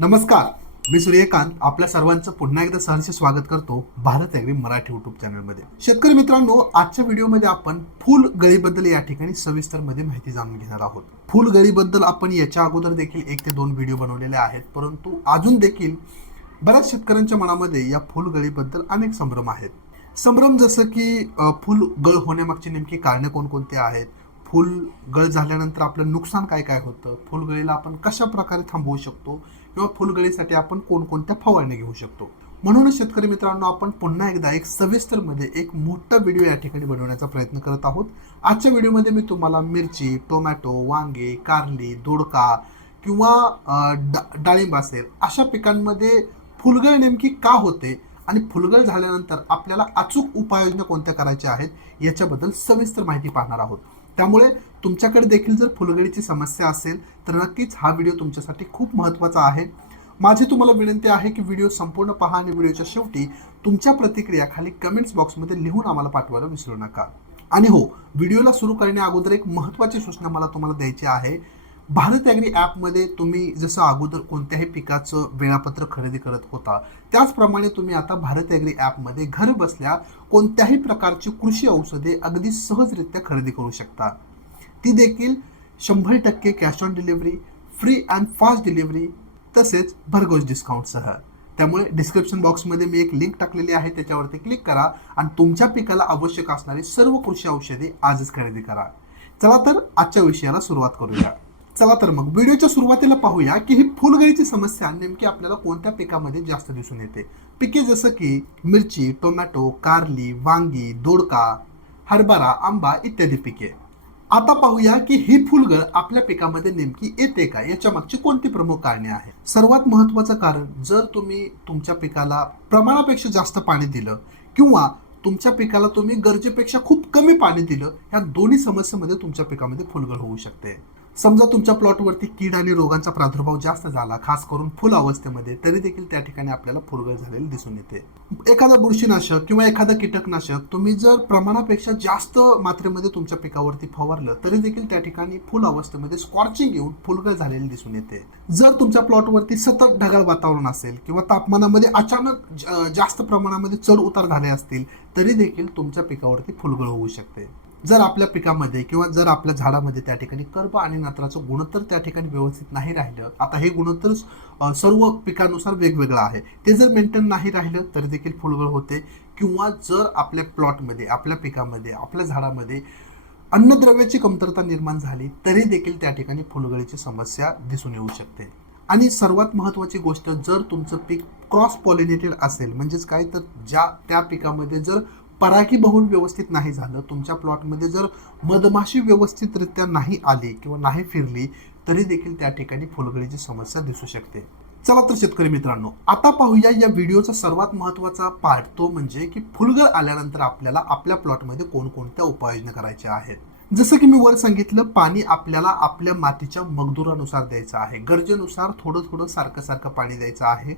नमस्कार मी सूर्यकांत. आपल्या सर्वांचं पुन्हा एकदा सहर्ष स्वागत करतो भारत ॲग्री मराठी युट्यूब चॅनलमध्ये शेतकरी मित्रांनो आजच्या व्हिडिओमध्ये आपण फुल गळीबद्दल या ठिकाणी सविस्तरमध्ये माहिती जाणून घेणार आहोत. फुल गळीबद्दल आपण याच्या अगोदर देखील एक ते दोन व्हिडिओ बनवलेले आहेत परंतु अजून देखील बऱ्याच शेतकऱ्यांच्या मनामध्ये या फुल गळीबद्दल अनेक संभ्रम आहेत. संभ्रम जसं की फुल गळ होण्यामागची नेमकी कारणे कोणकोणती आहेत? फुल गळ झाल्यानंतर आपलं नुकसान काय काय होतं? फुलगळीला आपण कशा प्रकारे थांबवू शकतो? किंवा फुलगळीसाठी आपण कोणकोणत्या फवारणी घेऊ शकतो? म्हणूनच शेतकरी मित्रांनो आपण पुन्हा एकदा एक सविस्तरमध्ये एक मोठा व्हिडिओ या ठिकाणी बनवण्याचा प्रयत्न करत आहोत. आजच्या व्हिडिओमध्ये मी तुम्हाला मिरची टोमॅटो वांगे कारली दोडका किंवा डा- डाळिंब असेल अशा पिकांमध्ये फुलगळ नेमकी का होते? आणि फुलगळ झाल्यानंतर आपल्याला अचूक उपाययोजना कोणत्या करायच्या आहेत याच्याबद्दल सविस्तर माहिती पाहणार आहोत. त्यामुळे तुमच्याकडे देखील जर फुलगडीची समस्या असेल तर नक्कीच हा व्हिडिओ तुमच्यासाठी खूप महत्त्वाचा आहे. माझी तुम्हाला विनंती आहे की व्हिडिओ संपूर्ण पहा आणि व्हिडिओच्या शेवटी तुमच्या प्रतिक्रिया खाली कमेंट्स बॉक्समध्ये लिहून आम्हाला पाठवायला विसरू नका. आणि हो व्हिडिओला सुरू करण्या अगोदर एक महत्त्वाची सूचना मला तुम्हाला द्यायची आहे. भारत ॲग्री ॲपमध्ये तुम्ही जसं अगोदर कोणत्याही पिकाचं वेळापत्रक खरेदी करत होता त्याचप्रमाणे तुम्ही आता भारत ॲग्री ॲपमध्ये घर बसल्या कोणत्याही प्रकारची कृषी औषधे अगदी सहजरित्या खरेदी करू शकता. ती देखील शंभर टक्के cash on delivery free and fast delivery तसेच भरघोस डिस्काउंटसह त्यामुळे डिस्क्रिप्शन बॉक्समध्ये मी एक लिंक टाकलेली आहे त्याच्यावरती क्लिक करा आणि तुमच्या पिकाला आवश्यक असणारी सर्व कृषी औषधे आजच खरेदी करा. चला तर आजच्या विषयाला सुरुवात करूया. चला तर मग व्हिडिओच्या सुरुवातीला पाहूया की ही फुलगळीची समस्या नेमकी आपल्याला कोणत्या पिकामध्ये जास्त दिसून येते? पिके जसं की मिरची टोमॅटो कारली वांगी दोडका हरभरा आंबा इत्यादी पिके. आता पाहूया की ही फुलगळ आपल्या पिकामध्ये नेमकी येते का? याच्या मागची कोणती प्रमुख कारणे आहेत? सर्वात महत्वाचं कारण जर तुम्ही तुमच्या पिकाला प्रमाणापेक्षा जास्त पाणी दिलं किंवा तुमच्या पिकाला तुम्ही गरजेपेक्षा खूप कमी पाणी दिलं ह्या दोन्ही समस्येमध्ये तुमच्या पिकामध्ये फुलगळ होऊ शकते. समजा तुमच्या प्लॉटवरती कीड आणि रोगांचा प्रादुर्भाव जास्त झाला खास करून फुल अवस्थेमध्ये तरी देखील त्या ठिकाणी आपल्याला फुलगळ झालेली दिसून येते. एखादा बुरशीनाशक किंवा एखादा कीटकनाशक तुम्ही जर प्रमाणापेक्षा जास्त मात्रेमध्ये तुमच्या पिकावरती फवारलं तरी देखील त्या ठिकाणी फुल अवस्थेमध्ये स्कॉर्चिंग येऊन फुलगळ झालेली दिसून येते. जर तुमच्या प्लॉटवरती सतत ढगाळ वातावरण असेल किंवा तापमानामध्ये अचानक जास्त प्रमाणामध्ये चढ उतार झाले असतील तरी देखील तुमच्या पिकावरती फुलगळ होऊ शकते. जर आपल्या पिकामध्ये किंवा जर आपल्या झाडामध्ये त्या ठिकाणी कर्ब आणि नत्राचं गुणोत्तर त्या ठिकाणी व्यवस्थित नाही राहिलं आता हे गुणोत्तर सर्व पिकानुसार वेगवेगळं आहे. ते जर मेंटेन नाही राहिलं तर देखील फुलगळ होते. किंवा जर आपल्या प्लॉटमध्ये आपल्या पिकामध्ये आपल्या झाडामध्ये अन्नद्रव्याची कमतरता निर्माण झाली तरी देखील त्या ठिकाणी फुलगळीची समस्या दिसून येऊ शकते. आणि सर्वात महत्त्वाची गोष्ट जर तुमचं पीक क्रॉस पॉलिनेटेड असेल म्हणजेच काय? तर ज्या त्या पिकामध्ये जर परागी बहुल व्यवस्थित नाही झालं. तुमच्या प्लॉटमध्ये जर मधमाशी व्यवस्थितरित्या नाही आली किंवा नाही फिरली तरी देखील त्या ठिकाणी फुलगळीची समस्या दिसू शकते. चला तर शेतकरी मित्रांनो आता पाहूया या व्हिडिओचा सर्वात महत्त्वाचा पार्ट तो म्हणजे की फुलगळ आल्यानंतर आपल्याला आपल्या प्लॉटमध्ये कोणकोणत्या उपाययोजना करायच्या आहेत. जसं की मी वर सांगितलं पाणी आपल्याला आपल्या मातीच्या मगदुरानुसार द्यायचं आहे. गरजेनुसार थोडं थोडं सारखं सारखं पाणी द्यायचं आहे.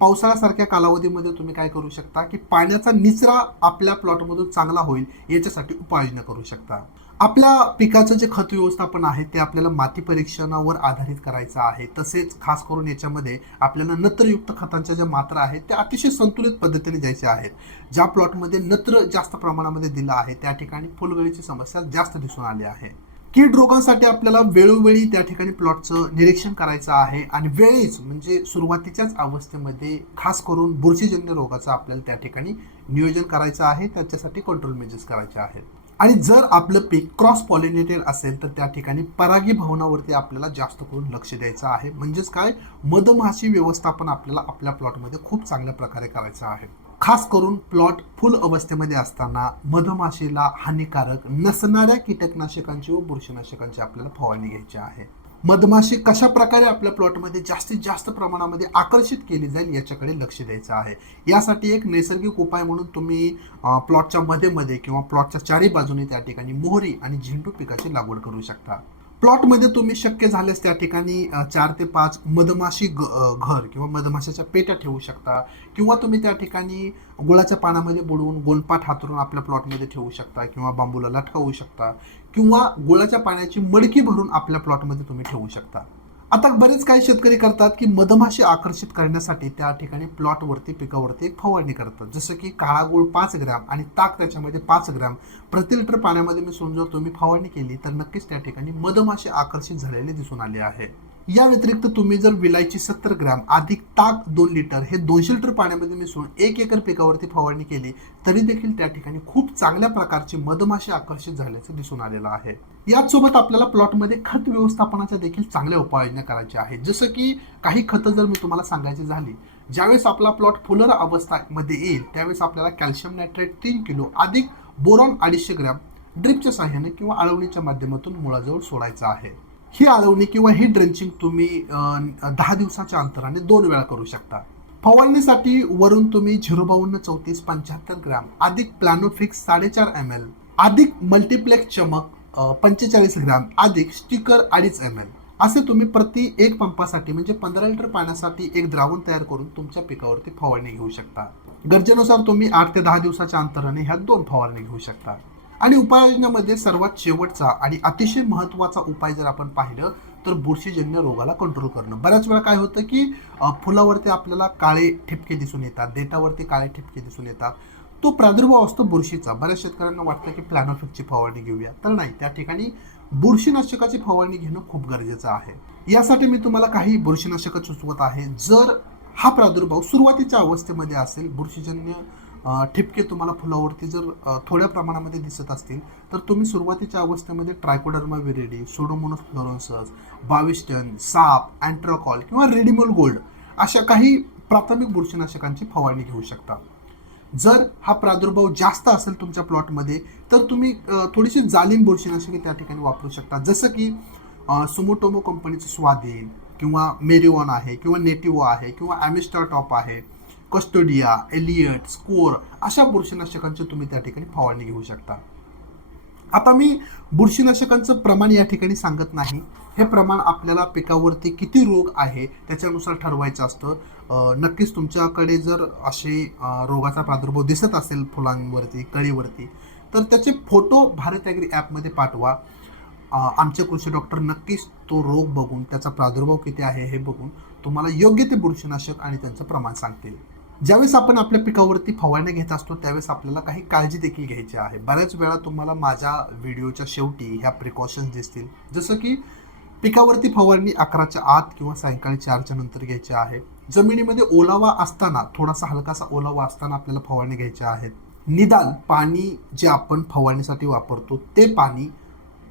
पावसाळ्यासारख्या कालावधीमध्ये तुम्ही काय करू शकता की पाण्याचा निचरा आपल्या प्लॉटमधून चांगला होईल याच्यासाठी उपाययोजना करू शकता. आपल्या पिकाचं जे खत व्यवस्थापन आहे ते आपल्याला माती परीक्षणावर आधारित करायचं आहे. तसेच खास करून याच्यामध्ये आपल्याला नत्रयुक्त खतांच्या ज्या मात्रा आहेत त्या अतिशय संतुलित पद्धतीने द्यायच्या आहेत. ज्या प्लॉटमध्ये नत्र जास्त प्रमाणामध्ये दिलं आहे त्या ठिकाणी फुलगळीची समस्या जास्त दिसून आली आहे. कीड रोगांसाठी आपल्याला वेळोवेळी त्या ठिकाणी प्लॉटचं निरीक्षण करायचं आहे आणि वेळीच म्हणजे सुरुवातीच्याच अवस्थेमध्ये खास करून बुरशीजन्य रोगाचं आपल्याला त्या ठिकाणी नियोजन करायचं आहे त्याच्यासाठी कंट्रोल मेजर्स करायचे आहेत. आणि जर आपलं पीक क्रॉस पॉलिनेटेड असेल तर त्या ठिकाणी परागी भवनावरती आपल्याला जास्त करून लक्ष द्यायचं आहे. म्हणजेच काय? मधमाशी व्यवस्थापन आपल्याला आपल्या प्लॉटमध्ये खूप चांगल्या प्रकारे करायचं आहे. खास करून प्लॉट फुल अवस्थेमध्ये असताना मधमाशीला हानिकारक नसणाऱ्या कीटकनाशकांची व बुरशीनाशकांची आपल्याला फवारणी घ्यायची आहे. मधमाशी कशा प्रकारे आपल्या प्लॉटमध्ये जास्तीत जास्त प्रमाणामध्ये आकर्षित केली जाईल याच्याकडे लक्ष द्यायचं आहे. यासाठी एक नैसर्गिक उपाय म्हणून तुम्ही प्लॉटच्या मध्ये मध्ये किंवा प्लॉटच्या चारी बाजूने त्या ठिकाणी मोहरी आणि झेंडू पिकाची लागवड करू शकता. प्लॉटमध्ये तुम्ही शक्य झाल्यास त्या ठिकाणी चार ते पाच मधमाशी ग घर किंवा मधमाशाच्या पेट्या ठेवू शकता किंवा तुम्ही त्या ठिकाणी गुळाच्या पानामध्ये बुडवून गोलपाट हातरून आपल्या प्लॉटमध्ये ठेवू शकता किंवा बांबूला लटकावू शकता किंवा गुळाच्या पाण्याची मडकी भरून आपल्या प्लॉटमध्ये तुम्ही ठेवू शकता. आता बरेच काही शेतकरी करतात की मधमाशी आकर्षित करण्यासाठी त्या ठिकाणी प्लॉटवरती पिकावरती एक फवारणी करतात. जसं की काळा गुळ पाच ग्रॅम आणि ताक त्याच्यामध्ये पाच ग्रॅम. प्रति लिटर पाण्यामध्ये मी जर तुम्ही फवारणी केली तर नक्कीच त्या ठिकाणी मधमाशी आकर्षित झालेले दिसून आले आहे. या व्यतिरिक्त तुम्ही जर विलायची सत्तर ग्रॅम अधिक ताक दोन लिटर हे दोनशे लिटर पाण्यामध्ये मिसळून एक एकर पिकावरती फवारणी केली तरी देखील त्या ठिकाणी खूप चांगल्या प्रकारचे मधमाशी आकर्षित झाल्याचं दिसून आलेलं आहे. याचसोबत आपल्याला प्लॉटमध्ये खत व्यवस्थापनाच्या देखील चांगल्या उपाययोजना करायच्या आहेत. जसं की काही खतं जर मी तुम्हाला सांगायची झाली ज्यावेळेस आपला प्लॉट फुलर अवस्थामध्ये येईल त्यावेळेस आपल्याला कॅल्शियम नायट्रेट तीन किलो अधिक बोरॉन अडीचशे ग्रॅम ड्रिपच्या साह्याने किंवा आळवणीच्या माध्यमातून मुळाजवळ सोडायचं आहे. ही आळवणी किंवा ही ड्रेंचिंग तुम्ही दहा दिवसाच्या अंतराने दोन वेळा करू शकता. फवारणीसाठी वरून तुम्ही झिरो बावन्न चौतीस पंच्याहत्तर ग्रॅम अधिक प्लॅनोफिक्स साडेचार एम एल अधिक मल्टीप्लेक्स चमक पंचेचाळीस ग्रॅम अधिक स्टिकर अडीच एम एल असे तुम्ही प्रति एक पंपासाठी म्हणजे पंधरा लिटर पाण्यासाठी एक द्रावण तयार करून तुमच्या पिकावरती फवारणी घेऊ शकता. गरजेनुसार तुम्ही आठ ते दहा दिवसाच्या अंतराने ह्या दोन फवारणी घेऊ शकता. आणि उपाययोजनामध्ये सर्वात शेवटचा आणि अतिशय महत्त्वाचा उपाय जर आपण पाहिलं तर बुरशीजन्य रोगाला कंट्रोल करणं. बऱ्याच वेळा काय होतं की फुलावरती आपल्याला काळे ठिपके दिसून येतात देठावरती काळे ठिपके दिसून येतात. तो प्रादुर्भाव असतो बुरशीचा. बऱ्याच शेतकऱ्यांना वाटतं की प्लॅनोफिकची फवारणी घेऊया तर नाही. त्या ठिकाणी बुरशीनाशकाची फवारणी घेणं खूप गरजेचं आहे. यासाठी मी तुम्हाला काही बुरशीनाशकं सुचवत आहे. जर हा प्रादुर्भाव सुरुवातीच्या अवस्थेमध्ये असेल बुरशीजन्य ठिपके तुम्हाला फुलावरती जर थोड्या प्रमाणामध्ये दिसत असतील तर तुम्ही सुरुवातीच्या अवस्थेमध्ये ट्रायकोडर्मा विरेडी सोडोमोनस फ्लोरोन्सस बाविस्टन साप अँट्रोकॉल किंवा रेडिमोल गोल्ड अशा काही प्राथमिक बुरशीनाशकांची फवारणी घेऊ शकता. जर हा प्रादुर्भाव जास्त असेल तुमच्या प्लॉटमध्ये तर तुम्ही थोडीशी जालिम बुरशीनाशके त्या ठिकाणी वापरू शकता. जसं की सुमोटोमो कंपनीचं स्वाधीन किंवा मेरिओन आहे किंवा नेटिवो आहे किंवा ॲमिस्टर टॉप आहे. कस्टोडिया एलियट स्कोर अशा बुरशीनाशकांची तुम्ही त्या ठिकाणी फवारणी घेऊ शकता. आता मी बुरशीनाशकांचं प्रमाण या ठिकाणी सांगत नाही. हे प्रमाण आपल्याला पिकावरती किती रोग आहे त्याच्यानुसार ठरवायचं असतं. नक्कीच तुमच्याकडे जर असे रोगाचा प्रादुर्भाव दिसत असेल फुलांवरती कळीवरती तर त्याचे फोटो भारत ॲग्री ॲपमध्ये पाठवा. आमचे कृषी डॉक्टर नक्कीच तो रोग बघून त्याचा प्रादुर्भाव किती आहे हे बघून तुम्हाला योग्य ते बुरशीनाशक आणि त्यांचं प्रमाण सांगतील. ज्यावेळेस आपण आपल्या पिकावरती फवारण्या घेत असतो त्यावेळेस आपल्याला काही काळजी देखील घ्यायची आहे. बऱ्याच वेळा तुम्हाला माझ्या व्हिडिओच्या शेवटी ह्या प्रिकॉशन्स दिसतील. जसं की पिकावरती फवारणी अकराच्या आत किंवा सायंकाळी चारच्या नंतर घ्यायची आहे. जमिनीमध्ये ओलावा असताना थोडासा हलकासा ओलावा असताना आपल्याला फवारणी घ्यायच्या आहेत निदान पाणी जे आपण फवारणीसाठी वापरतो ते पाणी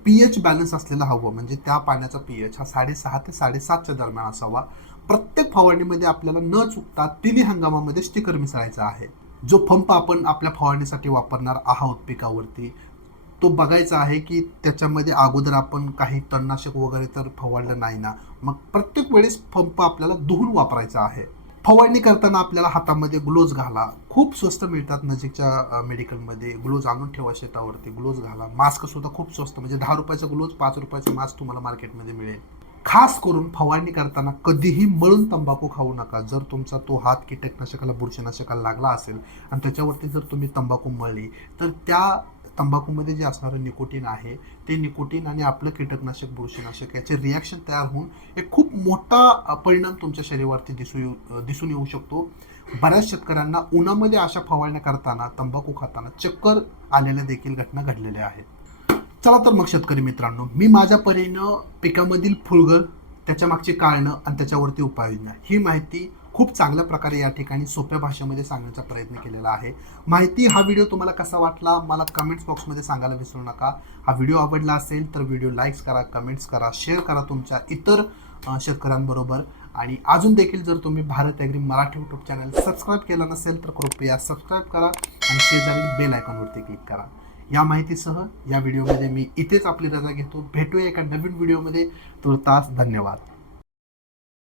पी एच बॅलन्स असलेलं हवं. म्हणजे त्या पाण्याचा पी एच हा साडेसहा ते साडेसातच्या दरम्यान असावा. प्रत्येक फवारणीमध्ये आपल्याला न चुकता तिन्ही हंगामामध्ये स्टिकर मिसळायचा आहे. जो पंप आपण आपल्या फवारणीसाठी वापरणार आहोत पिकावरती तो बघायचा आहे की त्याच्यामध्ये अगोदर आपण काही तणनाशक वगैरे तर फवारलं नाही ना मग प्रत्येक वेळेस पंप आपल्याला धुवून वापरायचा आहे. फवारणी करताना आपल्याला हातामध्ये ग्लोव्ज घाला. खूप स्वस्त मिळतात नजीकच्या मेडिकलमध्ये ग्लोव्ज आणून ठेवा शेतावरती. ग्लोव्ज घाला. मास्क सुद्धा खूप स्वस्त म्हणजे दहा रुपयाचा ग्लोव्ज पाच रुपयाचा मास्क तुम्हाला मार्केटमध्ये मिळेल. खास करून फवारणी करताना कधीही मळून तंबाखू खाऊ नका. जर तुमचा तो हात कीटकनाशकाला बुरशीनाशकाला लागला असेल आणि त्याच्यावरती जर तुम्ही तंबाखू मळली तर त्या तंबाखूमध्ये जे असणारं निकोटीन आहे ते निकोटीन आणि आपलं कीटकनाशक बुरशीनाशक याचे रिॲक्शन तयार होऊन एक खूप मोठा परिणाम तुमच्या शरीरावरती दिसू येऊ दिसून येऊ शकतो. बऱ्याच शेतकऱ्यांना उन्हामध्ये अशा फवारण्या करताना तंबाखू खाताना चक्कर आलेल्या देखील घटना घडलेल्या आहेत. चला तर मग शेतकरी मित्रांनो मी माझ्या परीनं पिकामधील फुलगळ त्याच्या मागची कारणं आणि त्याच्यावरती उपाययोजना ही माहिती खूप चांगल्या प्रकारे या ठिकाणी सोप्या भाषेमध्ये सांगण्याचा प्रयत्न केलेला आहे. माहिती हा व्हिडिओ तुम्हाला कसा वाटला मला कमेंट्स बॉक्समध्ये सांगायला विसरू नका. हा व्हिडिओ आवडला असेल तर व्हिडिओ लाईक्स करा कमेंट्स करा शेअर करा तुमच्या इतर शेतकऱ्यांबरोबर. आणि अजून देखील जर तुम्ही Bharat agri Marathi YouTube channel subscribe केला नसेल तर कृपया सबस्क्राईब करा आणि शेजारी बेल आयकॉनवरती क्लिक करा. या माहितीसह या व्हिडिओमध्ये मी इथेच आपली रजा घेतो. भेटूया एका नवीन व्हिडिओमध्ये. तुर्तास धन्यवाद.